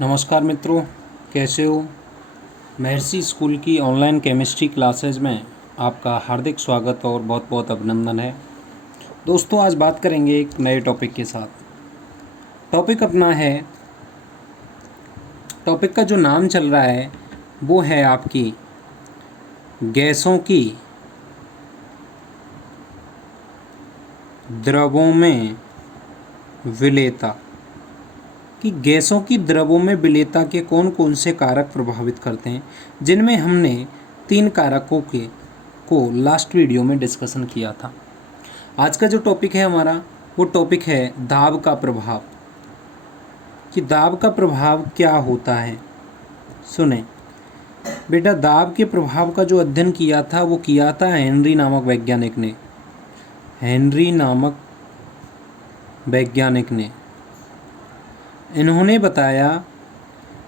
नमस्कार मित्रों, कैसे हो। महर्षि स्कूल की ऑनलाइन केमिस्ट्री क्लासेज में आपका हार्दिक स्वागत और बहुत बहुत अभिनंदन है। दोस्तों, आज बात करेंगे एक नए टॉपिक के साथ। टॉपिक अपना है, टॉपिक का जो नाम चल रहा है वो है आपकी गैसों की द्रवों में विलेयता। कि गैसों की द्रवों में विलेयता के कौन कौन से कारक प्रभावित करते हैं, जिनमें हमने 3 कारकों को लास्ट वीडियो में डिस्कशन किया था। आज का जो टॉपिक है हमारा, वो टॉपिक है दाब का प्रभाव। कि दाब का प्रभाव क्या होता है। सुने बेटा, दाब के प्रभाव का जो अध्ययन किया था वो किया था हेनरी नामक वैज्ञानिक ने। हेनरी नामक वैज्ञानिक ने इन्होंने बताया,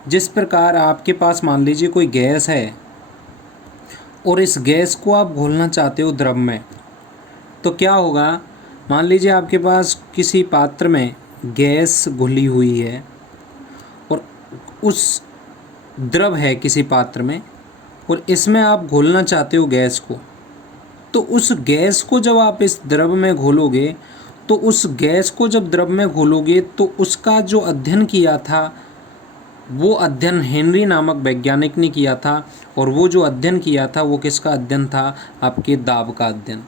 जिस प्रकार आपके पास मान लीजिए कोई गैस है और इस गैस को आप घोलना चाहते हो द्रव में, तो क्या होगा। मान लीजिए आपके पास किसी पात्र में गैस घुली हुई है और उस द्रव है किसी पात्र में, और इसमें आप घोलना चाहते हो गैस को। तो उस गैस को जब आप इस द्रव में घोलोगे, तो उस गैस को जब द्रव में घोलोगे तो उसका जो अध्ययन किया था, वो अध्ययन हेनरी नामक वैज्ञानिक ने किया था। और वो जो अध्ययन किया था वो किसका अध्ययन था, आपके दाब का अध्ययन।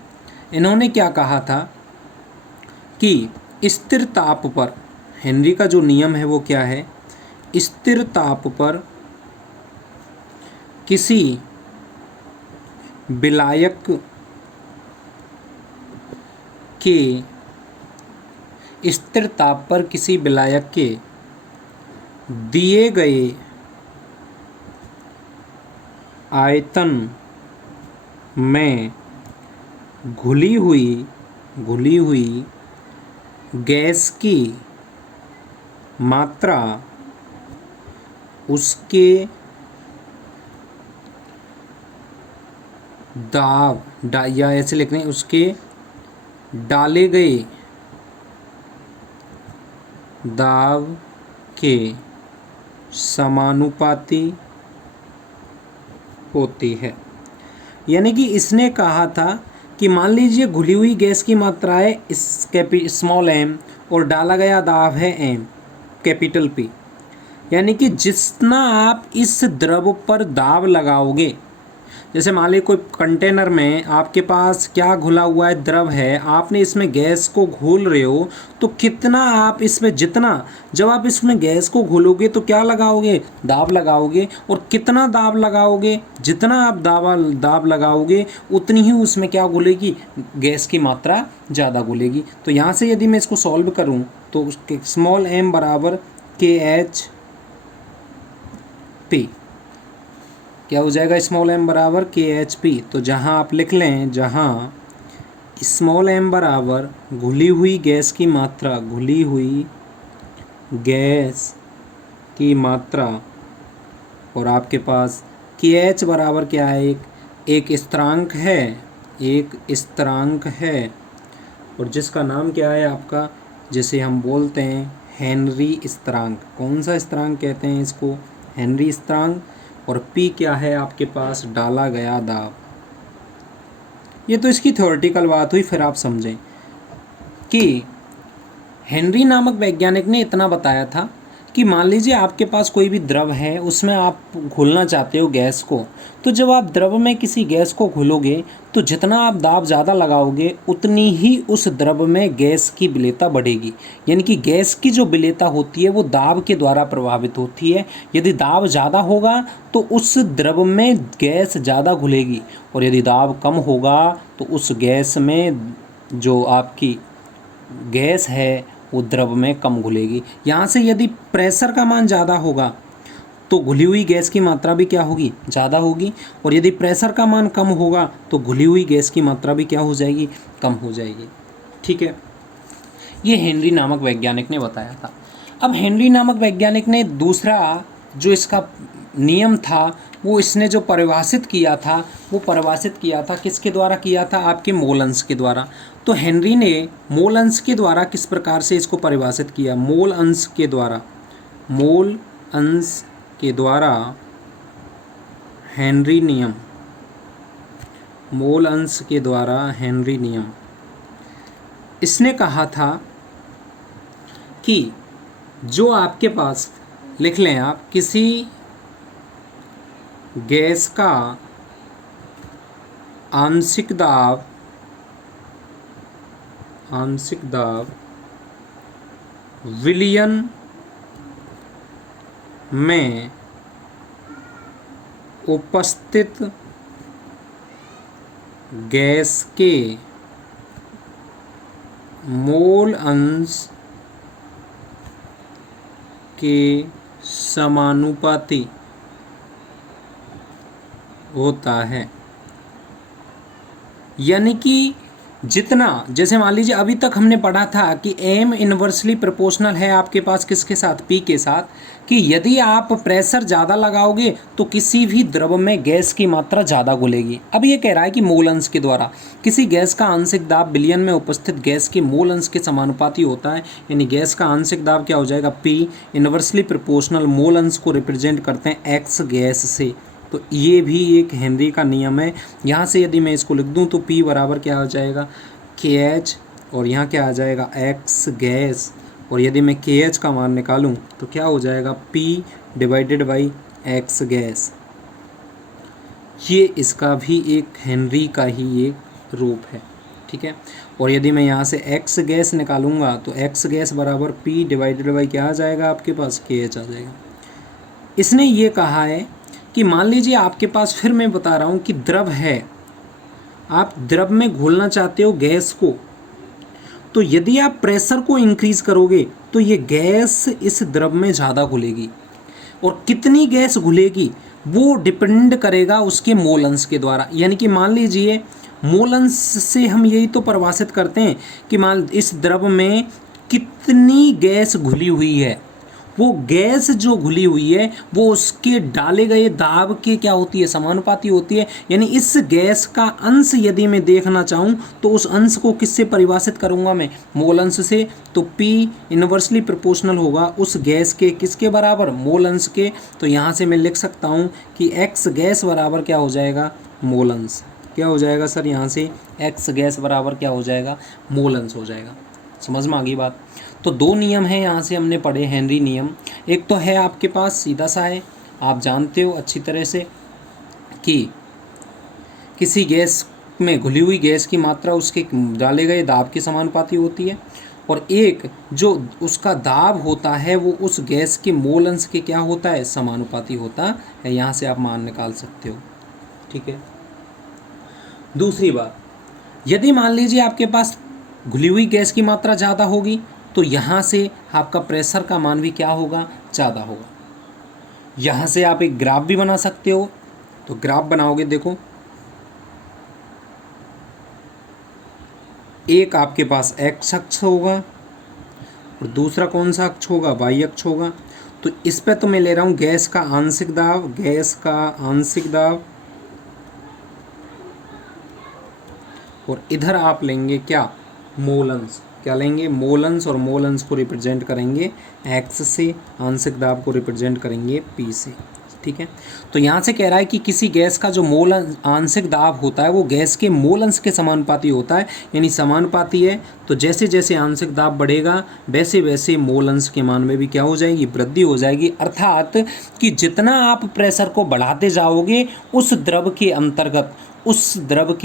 इन्होंने क्या कहा था कि स्थिर ताप पर, हेनरी का जो नियम है वो क्या है, स्थिर ताप पर किसी विलायक के स्थिर ताप पर किसी विलायक के दिए गए आयतन में घुली हुई गैस की मात्रा उसके या ऐसे लिखते हैं, उसके डाले गए दाब के समानुपाती होती है। यानी कि इसने कहा था कि मान लीजिए घुली हुई गैस की मात्रा है स्मॉल m और डाला गया दाब है m कैपिटल P। यानी कि जितना आप इस द्रव पर दाब लगाओगे, जैसे मान लीजिए कोई कंटेनर में आपके पास क्या घुला हुआ है, द्रव है, आपने इसमें गैस को घोल रहे हो, तो कितना आप इसमें, जितना जब आप इसमें गैस को घोलोगे तो क्या लगाओगे, दाब लगाओगे। और कितना दाब लगाओगे, जितना आप दाब लगाओगे उतनी ही उसमें क्या घुलेगी, गैस की मात्रा ज़्यादा घुलेगी। तो यहाँ से यदि मैं इसको सॉल्व करूँ तो स्मॉल m बराबर KHP, क्या हो जाएगा, स्मॉल m बराबर KHP। तो जहाँ आप लिख लें, जहाँ स्मॉल m बराबर घुली हुई गैस की मात्रा, घुली हुई गैस की मात्रा, और आपके पास KH बराबर क्या है, एक स्थिरांक है, एक स्थिरांक है, और जिसका नाम क्या है आपका, जिसे हम बोलते हैं हेनरी स्थिरांक। कौन सा स्थिरांक कहते हैं इसको, हेनरी स्थिरांक। और P क्या है आपके पास, डाला गया दाब। ये तो इसकी थ्योरेटिकल बात हुई। फिर आप समझें कि हेनरी नामक वैज्ञानिक ने इतना बताया था कि मान लीजिए आपके पास कोई भी द्रव है, उसमें आप घोलना चाहते हो गैस को। तो जब आप द्रव में किसी गैस को घोलोगे तो जितना आप दाब ज़्यादा लगाओगे उतनी ही उस द्रव में गैस की विलेयता बढ़ेगी। यानी कि गैस की जो विलेयता होती है वो दाब के द्वारा प्रभावित होती है। यदि दाब ज़्यादा होगा तो उस द्रव में गैस ज़्यादा घुलेगी, और यदि दाब कम होगा तो उस गैस में जो आपकी गैस है वो द्रव में कम घुलेगी। यहाँ से यदि प्रेशर का मान ज़्यादा होगा तो घुली हुई गैस की मात्रा भी क्या होगी, ज़्यादा होगी। और यदि प्रेशर का मान कम होगा तो घुली हुई गैस की मात्रा भी क्या हो जाएगी, कम हो जाएगी। ठीक है, ये हेनरी नामक वैज्ञानिक ने बताया था। अब हेनरी नामक वैज्ञानिक ने दूसरा जो इसका नियम था, वो इसने जो परिभाषित किया था, वो परिभाषित किया था किसके द्वारा किया था, आपके मोल अंश के द्वारा। तो हेनरी ने मोल अंश के द्वारा किस प्रकार से इसको परिभाषित किया, मोल अंश के द्वारा, मोल अंश के द्वारा हेनरी नियम, मोल अंश के द्वारा हेनरी नियम। इसने कहा था कि जो आपके पास, लिख लें आप, किसी गैस का आंशिक दाब विलयन में उपस्थित गैस के मोल अंश के समानुपाती होता है। यानी कि जितना, जैसे मान लीजिए अभी तक हमने पढ़ा था कि m इन्वर्सली प्रोपोर्शनल है आपके पास किसके साथ, p के साथ, कि यदि आप प्रेशर ज़्यादा लगाओगे तो किसी भी द्रव में गैस की मात्रा ज़्यादा घुलेगी। अब ये कह रहा है कि मोल अंश के द्वारा किसी गैस का आंशिक दाब विलयन में उपस्थित गैस के मोल अंश के समानुपाती होता है। यानी गैस का आंशिक दाब क्या हो जाएगा, p इन्वर्सली प्रोपोर्शनल मोल अंश को रिप्रेजेंट करते हैं x गैस से। तो ये भी एक हेनरी का नियम है। यहाँ से यदि मैं इसको लिख दूँ तो P बराबर क्या हो जाएगा, KH, और यहाँ क्या आ जाएगा, X गैस। और यदि मैं KH का मान निकालूँ तो क्या हो जाएगा, P divided by X gas. ये इसका भी एक हेनरी का ही एक रूप है, ठीक है। और यदि मैं यहाँ से X गैस निकालूंगा तो X गैस बराबर P डिवाइडेड बाई क्या आ जाएगा, आपके पास KH आ जाएगा। इसने ये कहा है कि मान लीजिए आपके पास, फिर मैं बता रहा हूँ कि द्रव है, आप द्रव में घोलना चाहते हो गैस को, तो यदि आप प्रेशर को इंक्रीज करोगे तो ये गैस इस द्रव में ज़्यादा घुलेगी। और कितनी गैस घुलेगी वो डिपेंड करेगा उसके मोल अंश के द्वारा। यानी कि मान लीजिए मोल अंश से हम यही तो परिभाषित करते हैं कि मान इस द्रव में कितनी गैस घुली हुई है, वो गैस जो घुली हुई है वो उसके डाले गए दाब के क्या होती है, समानुपाती होती है। यानी इस गैस का अंश यदि मैं देखना चाहूँ तो उस अंश को किससे परिभाषित करूँगा मैं, मोल अंश से। तो P इन्वर्सली प्रोपोर्शनल होगा उस गैस के किसके बराबर, मोल अंश के। तो यहाँ से मैं लिख सकता हूँ कि X गैस बराबर क्या हो जाएगा, मोल अंश। क्या हो जाएगा सर, यहाँ से X गैस बराबर क्या हो जाएगा, मोल अंश हो जाएगा। समझ में आ गई बात। तो दो नियम हैं यहाँ से हमने पढ़े हेनरी नियम। एक तो है आपके पास सीधा सा है, आप जानते हो अच्छी तरह से कि किसी गैस में घुली हुई गैस की मात्रा उसके डाले गए दाब के समानुपाती होती है, और एक जो उसका दाब होता है वो उस गैस के मोल अंश के क्या होता है, समानुपाती होता है। यहाँ से आप मान निकाल सकते हो, ठीक है। दूसरी बात, यदि मान लीजिए आपके पास घुली हुई गैस की मात्रा ज़्यादा होगी तो यहाँ से आपका प्रेशर का मान भी क्या होगा, ज़्यादा होगा। यहाँ से आप एक ग्राफ भी बना सकते हो। तो ग्राफ बनाओगे, देखो एक आपके पास x अक्ष होगा और दूसरा कौन सा अक्ष होगा, y अक्ष होगा। तो इस पे तो मैं ले रहा हूँ गैस का आंशिक दाब, गैस का आंशिक दाब, और इधर आप लेंगे क्या, मोल अंश। क्या लेंगे, मोल अंश, और मोल अंश को रिप्रेजेंट करेंगे x से, आंशिक दाब को रिप्रेजेंट करेंगे P से, ठीक है। तो यहाँ से कह रहा है कि किसी गैस का जो मोल आंशिक दाब होता है वो गैस के मोल अंश के समानुपाती होता है। यानी समानुपाती है तो जैसे जैसे आंशिक दाब बढ़ेगा वैसे वैसे मोल अंश के मान में भी क्या हो जाएगी, वृद्धि हो जाएगी। अर्थात कि जितना आप प्रेशर को बढ़ाते जाओगे उस द्रव के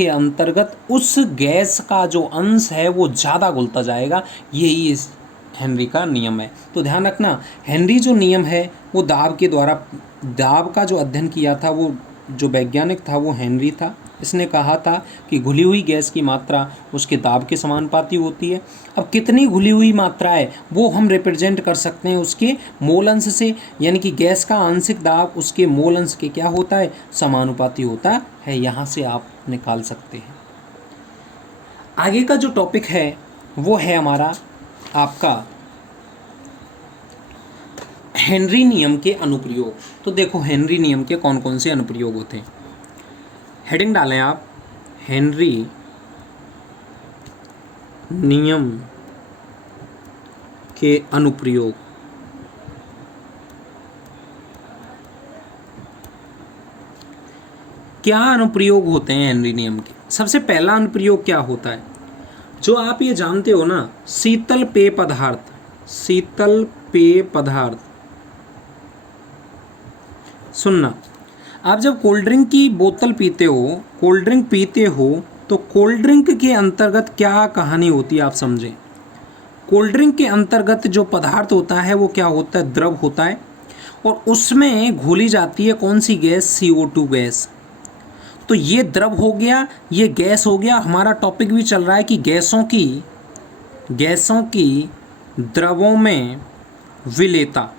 अंतर्गत उस गैस का जो अंश है वो ज़्यादा घुलता जाएगा। यही इस हेनरी का नियम है। तो ध्यान रखना, हेनरी जो नियम है वो दाब के द्वारा, दाब का जो अध्ययन किया था वो जो वैज्ञानिक था वो हेनरी था। इसने कहा था कि घुली हुई गैस की मात्रा उसके दाब के समानुपाती होती है। अब कितनी घुली हुई मात्रा है वो हम रिप्रेजेंट कर सकते हैं उसके मोल अंश से। यानी कि गैस का आंशिक दाब उसके मोल अंश के क्या होता है, समानुपाती होता है। यहाँ से आप निकाल सकते हैं। आगे का जो टॉपिक है वो है हमारा आपका हेनरी नियम के अनुप्रयोग। तो देखो हेनरी नियम के कौन कौन से अनुप्रयोग होते हैं। हेडिंग डालें आप, हेनरी नियम के अनुप्रयोग। क्या अनुप्रयोग होते हैं हेनरी नियम के? सबसे पहला अनुप्रयोग क्या होता है, जो आप ये जानते हो ना, शीतल पेय पदार्थ, शीतल पेय पदार्थ। सुनना, आप जब कोल्ड ड्रिंक की बोतल पीते हो, कोल्ड ड्रिंक पीते हो, तो कोल्ड ड्रिंक के अंतर्गत क्या कहानी होती है आप समझें। कोल्ड ड्रिंक के अंतर्गत जो पदार्थ होता है वो क्या होता है, द्रव होता है, और उसमें घोली जाती है कौन सी गैस, CO2 गैस। तो ये द्रव हो गया, ये गैस हो गया। हमारा टॉपिक भी चल रहा है कि गैसों की द्रवों में विलेयता।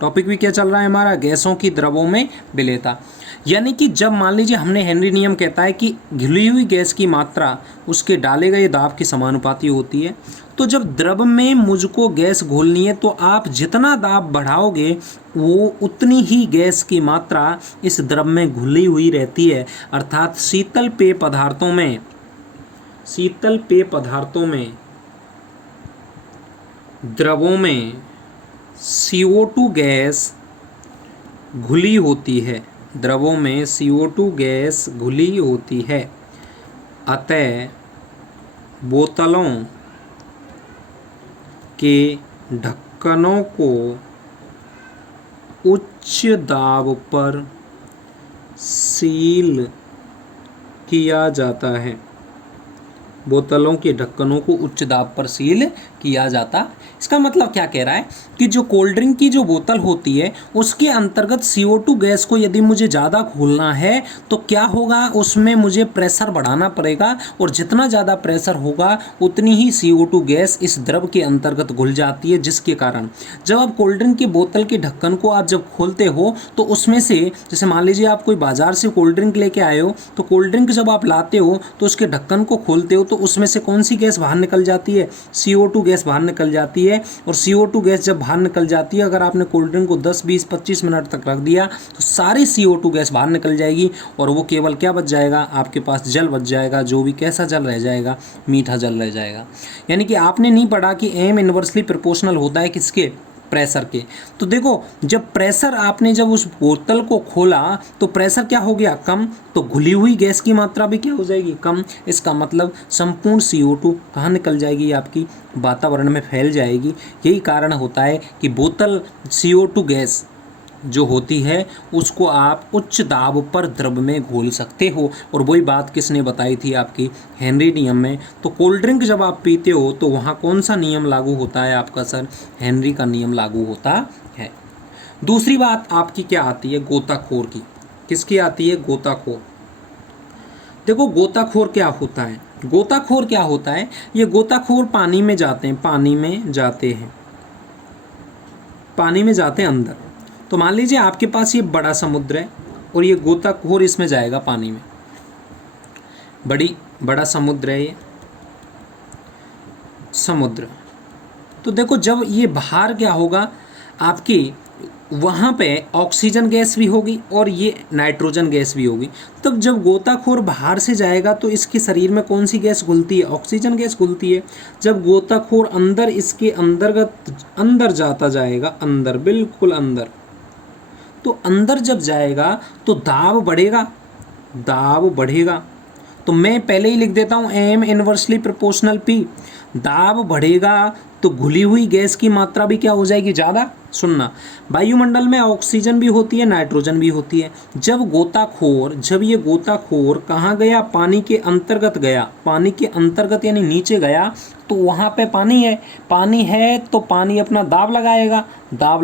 टॉपिक भी क्या चल रहा है हमारा, गैसों की द्रवों में विलेयता। यानी कि जब मान लीजिए हमने हेनरी नियम कहता है कि घुली हुई गैस की मात्रा उसके डाले गए दाब के समानुपाती होती है, तो जब द्रव में मुझको गैस घोलनी है तो आप जितना दाब बढ़ाओगे वो उतनी ही गैस की मात्रा इस द्रव में घुली हुई रहती है। अर्थात शीतल पेय पदार्थों में द्रवों में CO2 गैस घुली होती है, द्रवों में CO2 गैस घुली होती है। अतः बोतलों के ढक्कनों को उच्च दाब पर सील किया जाता है। बोतलों के ढक्कनों को उच्च दाब पर सील किया जाता। इसका मतलब क्या कह रहा है कि जो कोल्ड ड्रिंक की जो बोतल होती है उसके अंतर्गत CO2 गैस को यदि मुझे ज़्यादा घोलना है तो क्या होगा, उसमें मुझे प्रेशर बढ़ाना पड़ेगा, और जितना ज़्यादा प्रेशर होगा उतनी ही CO2 गैस इस द्रव के अंतर्गत घुल जाती है, जिसके कारण जब आप कोल्ड ड्रिंक की बोतल के ढक्कन को आप जब खोलते हो तो उसमें से, जैसे मान लीजिए आप कोई बाजार से कोल्ड ड्रिंक लेके आए हो, तो कोल्ड ड्रिंक जब आप लाते हो तो उसके ढक्कन को खोलते हो तो उसमें से कौन सी गैस बाहर निकल जाती है, CO2 गैस बाहर निकल जाती है। और CO2 गैस जब बाहर निकल जाती है, अगर आपने कोल्ड ड्रिंक को 10, 20, 25 मिनट तक रख दिया तो सारी CO2 गैस बाहर निकल जाएगी, और वो केवल क्या बच जाएगा, आपके पास जल बच जाएगा, जो भी कैसा जल रह जाएगा, मीठा जल रह जाएगा। यानी कि आपने नहीं पढ़ा कि M इन्वर्सली प्रोपोर्शनल होता है किसके, प्रेशर के। तो देखो, जब प्रेशर आपने जब उस बोतल को खोला तो प्रेशर क्या हो गया, कम, तो घुली हुई गैस की मात्रा भी क्या हो जाएगी, कम। इसका मतलब संपूर्ण CO2 कहाँ निकल जाएगी, आपकी वातावरण में फैल जाएगी। यही कारण होता है कि बोतल CO2 गैस जो होती है उसको आप उच्च दाब पर द्रव में घोल सकते हो। और वही बात किसने बताई थी, आपकी हेनरी नियम में। तो कोल्ड ड्रिंक जब आप पीते हो तो वहाँ कौन सा नियम लागू होता है आपका सर, हेनरी का नियम लागू होता है। दूसरी बात आपकी क्या आती है, गोताखोर की। किसकी आती है, गोताखोर। देखो गोताखोर क्या होता है, गोताखोर क्या होता है, ये गोताखोर पानी में जाते हैं, पानी में जाते हैं अंदर। तो मान लीजिए आपके पास ये बड़ा समुद्र है और ये गोताखोर इसमें जाएगा पानी में, बड़ा समुद्र है ये समुद्र। तो देखो जब ये बाहर क्या होगा, आपकी वहाँ पे ऑक्सीजन गैस भी होगी और ये नाइट्रोजन गैस भी होगी। तब जब गोताखोर बाहर से जाएगा तो इसके शरीर में कौन सी गैस घुलती है, ऑक्सीजन गैस घुलती है। जब गोताखोर अंदर इसके अंदर जाता जाएगा, अंदर बिल्कुल अंदर, तो अंदर जब जाएगा तो दाब बढ़ेगा। तो मैं पहले ही लिख देता हूँ M इन्वर्सली प्रोपोर्शनल P। दाब बढ़ेगा तो घुली हुई गैस की मात्रा भी क्या हो जाएगी, ज़्यादा। सुनना, वायुमंडल में ऑक्सीजन भी होती है, नाइट्रोजन भी होती है। जब ये गोताखोर कहाँ गया, पानी के अंतर्गत गया, पानी के अंतर्गत यानी नीचे गया, तो वहाँ पे पानी है तो पानी अपना दाब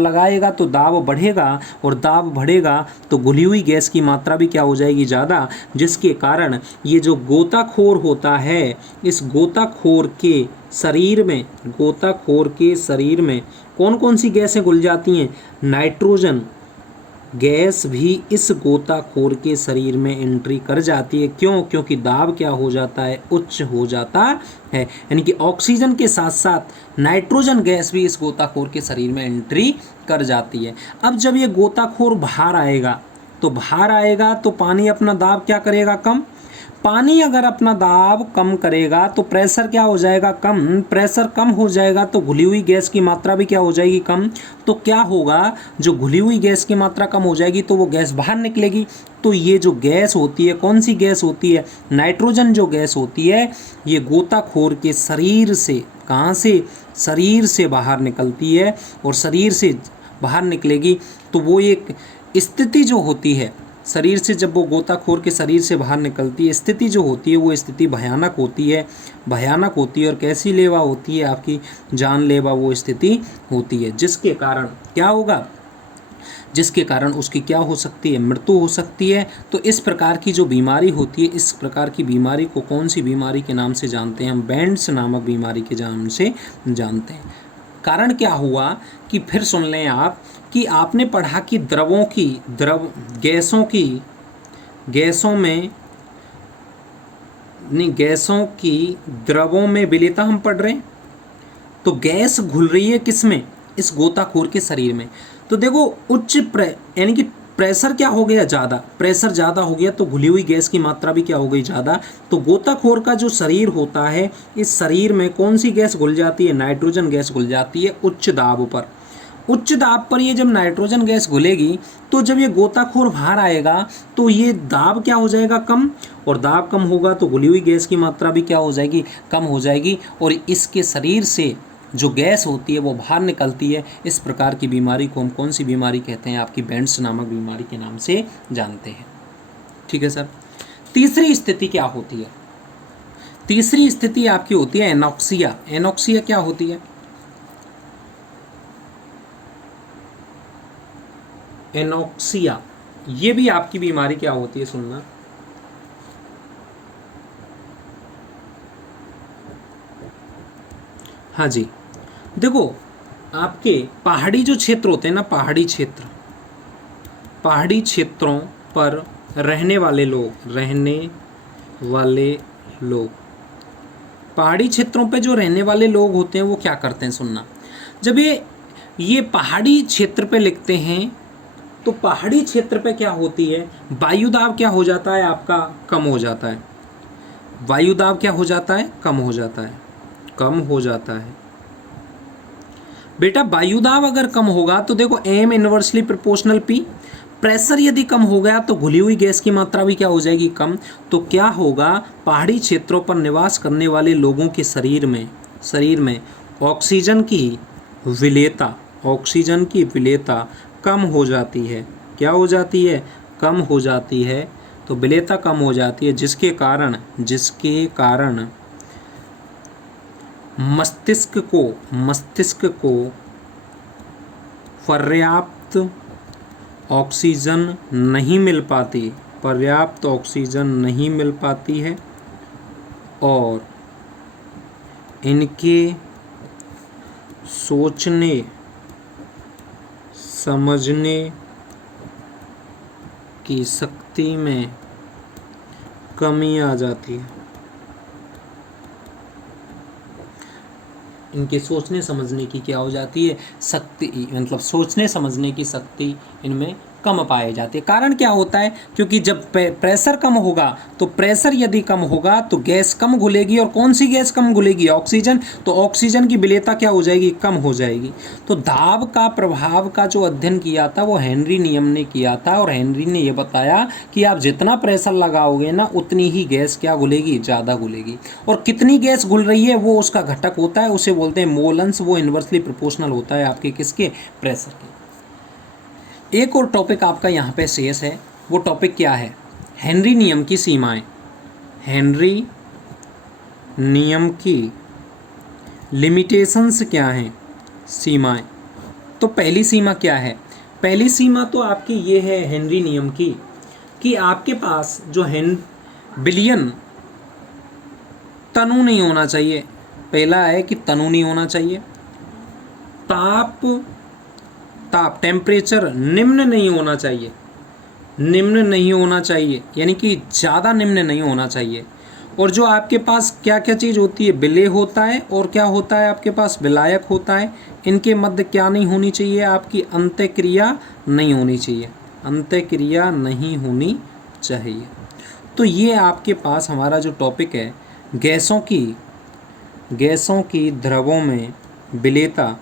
लगाएगा तो दाब बढ़ेगा, और दाब बढ़ेगा तो घुली हुई गैस की मात्रा भी क्या हो जाएगी, ज़्यादा। जिसके कारण ये जो गोताखोर होता है, इस गोताखोर के शरीर में कौन कौन सी गैसें घुल जाती हैं, नाइट्रोजन गैस भी इस गोताखोर के शरीर में एंट्री कर जाती है। क्यों? क्योंकि दाब क्या हो जाता है, उच्च हो जाता है। यानी कि ऑक्सीजन के साथ साथ नाइट्रोजन गैस भी इस गोताखोर के शरीर में एंट्री कर जाती है। अब जब ये गोताखोर बाहर आएगा तो पानी अपना दाब क्या करेगा, कम। पानी अगर अपना दाब कम करेगा तो प्रेशर क्या हो जाएगा, कम। प्रेशर कम हो जाएगा तो घुली हुई गैस की मात्रा भी क्या हो जाएगी, कम। तो क्या होगा, जो घुली हुई गैस की मात्रा कम हो जाएगी तो वो गैस बाहर निकलेगी। तो ये जो गैस होती है, कौन सी गैस होती है, नाइट्रोजन जो गैस होती है, ये गोताखोर के शरीर से, कहाँ से, शरीर से बाहर निकलती है। और शरीर से बाहर निकलेगी तो वो एक स्थिति जो होती है, शरीर से जब वो गोताखोर के शरीर से बाहर निकलती है, स्थिति जो होती है वो स्थिति भयानक होती है, भयानक होती है। और कैसी लेवा होती है, आपकी जानलेवा वो स्थिति होती है, जिसके कारण क्या होगा, जिसके कारण उसकी क्या हो सकती है, मृत्यु हो सकती है। तो इस प्रकार की जो बीमारी होती है, इस प्रकार की बीमारी को कौन सी बीमारी के नाम से जानते हैं, हम बेंट्स नामक बीमारी के नाम से जानते हैं। कारण क्या हुआ कि फिर सुन लें आप कि आपने पढ़ा कि गैसों की द्रवों में विलेयता हम पढ़ रहे हैं। तो गैस घुल रही है किस में, इस गोताखोर के शरीर में। तो देखो यानी कि प्रेशर क्या हो गया, ज़्यादा। प्रेशर ज़्यादा हो गया तो घुली हुई गैस की मात्रा भी क्या हो गई, ज़्यादा। तो गोताखोर का जो शरीर होता है, इस शरीर में कौन सी गैस घुल जाती है, नाइट्रोजन गैस घुल जाती है उच्च दाब पर। उच्च दाब पर ये जब नाइट्रोजन गैस घुलेगी तो जब ये गोताखोर बाहर आएगा तो ये दाब क्या हो जाएगा, कम। और दाब कम होगा तो घुली हुई गैस की मात्रा भी क्या हो जाएगी, कम हो जाएगी। और इसके शरीर से जो गैस होती है वो बाहर निकलती है। इस प्रकार की बीमारी को हम कौन सी बीमारी कहते हैं, आपकी बेंट्स नामक बीमारी के नाम से जानते हैं। ठीक है सर। तीसरी स्थिति क्या होती है, तीसरी स्थिति आपकी होती है एनॉक्सिया। एनॉक्सिया क्या होती है, एनॉक्सिया, ये भी आपकी बीमारी क्या होती है, सुनना। हाँ जी, देखो आपके पहाड़ी जो क्षेत्र होते हैं ना, पहाड़ी क्षेत्रों पर रहने वाले लोग, पहाड़ी क्षेत्रों पे जो रहने वाले लोग होते हैं वो क्या करते हैं, सुनना। जब ये पहाड़ी क्षेत्र पे लिखते हैं तो पहाड़ी क्षेत्र पे क्या होती है, वायुदाब क्या हो जाता है आपका, कम हो जाता है। वायुदाब क्या हो जाता है, कम हो जाता है, कम हो जाता है। बेटा वायुदाब अगर कम होगा तो देखो M inversely proportional P। Pressure यदि कम हो गया तो घुली हुई गैस की मात्रा भी क्या हो जाएगी, कम। तो क्या होगा, पहाड़ी क्षेत्रों पर निवास करने वाले लोगों के शरीर में ऑक्सीजन की विलेयता कम हो जाती है। क्या हो जाती है, कम हो जाती है। तो विलेयता कम हो जाती है, जिसके कारण मस्तिष्क को पर्याप्त ऑक्सीजन नहीं मिल पाती है और इनके सोचने समझने की शक्ति में कमी आ जाती है। इनके सोचने समझने की क्या हो जाती है, शक्ति, मतलब सोचने समझने की शक्ति इनमें कम पाई जाती है। कारण क्या होता है, क्योंकि जब प्रेशर कम होगा तो प्रेशर यदि कम होगा तो गैस कम घुलेगी। और कौन सी गैस कम घुलेगी, ऑक्सीजन। तो ऑक्सीजन की विलेयता क्या हो जाएगी, कम हो जाएगी। तो दाब का प्रभाव का जो अध्ययन किया था वो हेनरी नियम ने किया था। और हेनरी ने ये बताया कि आप जितना प्रेशर लगाओगे ना उतनी ही गैस क्या घुलेगी, ज़्यादा घुलेगी। और कितनी गैस घुल रही है वो उसका घटक होता है, उसे बोलते हैं मोलन्स। वो इन्वर्सली प्रोपोर्शनल होता है आपके किसके, प्रेशर के। एक और टॉपिक आपका यहाँ पे शेष है, वो टॉपिक क्या है, हेनरी नियम की सीमाएं। हेनरी नियम की लिमिटेशंस क्या हैं, सीमाएं। तो पहली सीमा क्या है, पहली सीमा तो आपकी ये है हेनरी नियम की, कि आपके पास जो बिलियन तनु नहीं होना चाहिए। पहला है कि तनु नहीं होना चाहिए। ताप टेम्परेचर निम्न नहीं होना चाहिए, यानी कि ज़्यादा निम्न नहीं होना चाहिए। और जो आपके पास क्या क्या चीज़ होती है, विलेय होता है और क्या होता है आपके पास, विलायक होता है। इनके मध्य क्या नहीं होनी चाहिए, आपकी अंत्यक्रिया नहीं होनी चाहिए, अंत्यक्रिया नहीं होनी चाहिए। तो ये आपके पास हमारा जो टॉपिक है गैसों की द्रवों में विलेयता,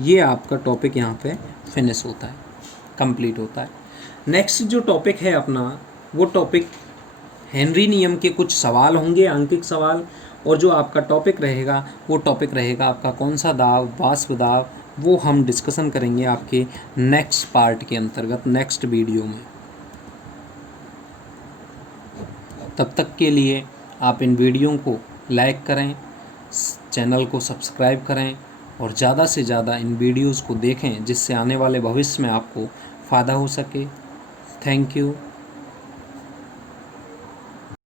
ये आपका टॉपिक यहाँ पे फिनिश होता है, कंप्लीट होता है। नेक्स्ट जो टॉपिक है अपना, वो टॉपिक हेनरी नियम के कुछ सवाल होंगे, अंकित सवाल, और जो आपका टॉपिक रहेगा वो टॉपिक रहेगा आपका कौन सा दाब, वाष्प दाब, वो हम डिस्कशन करेंगे आपके नेक्स्ट पार्ट के अंतर्गत, नेक्स्ट वीडियो में। तब तक के लिए आप इन वीडियो को लाइक करें, चैनल को सब्सक्राइब करें और ज़्यादा से ज़्यादा इन वीडियोज़ को देखें, जिससे आने वाले भविष्य में आपको फ़ायदा हो सके। Thank you.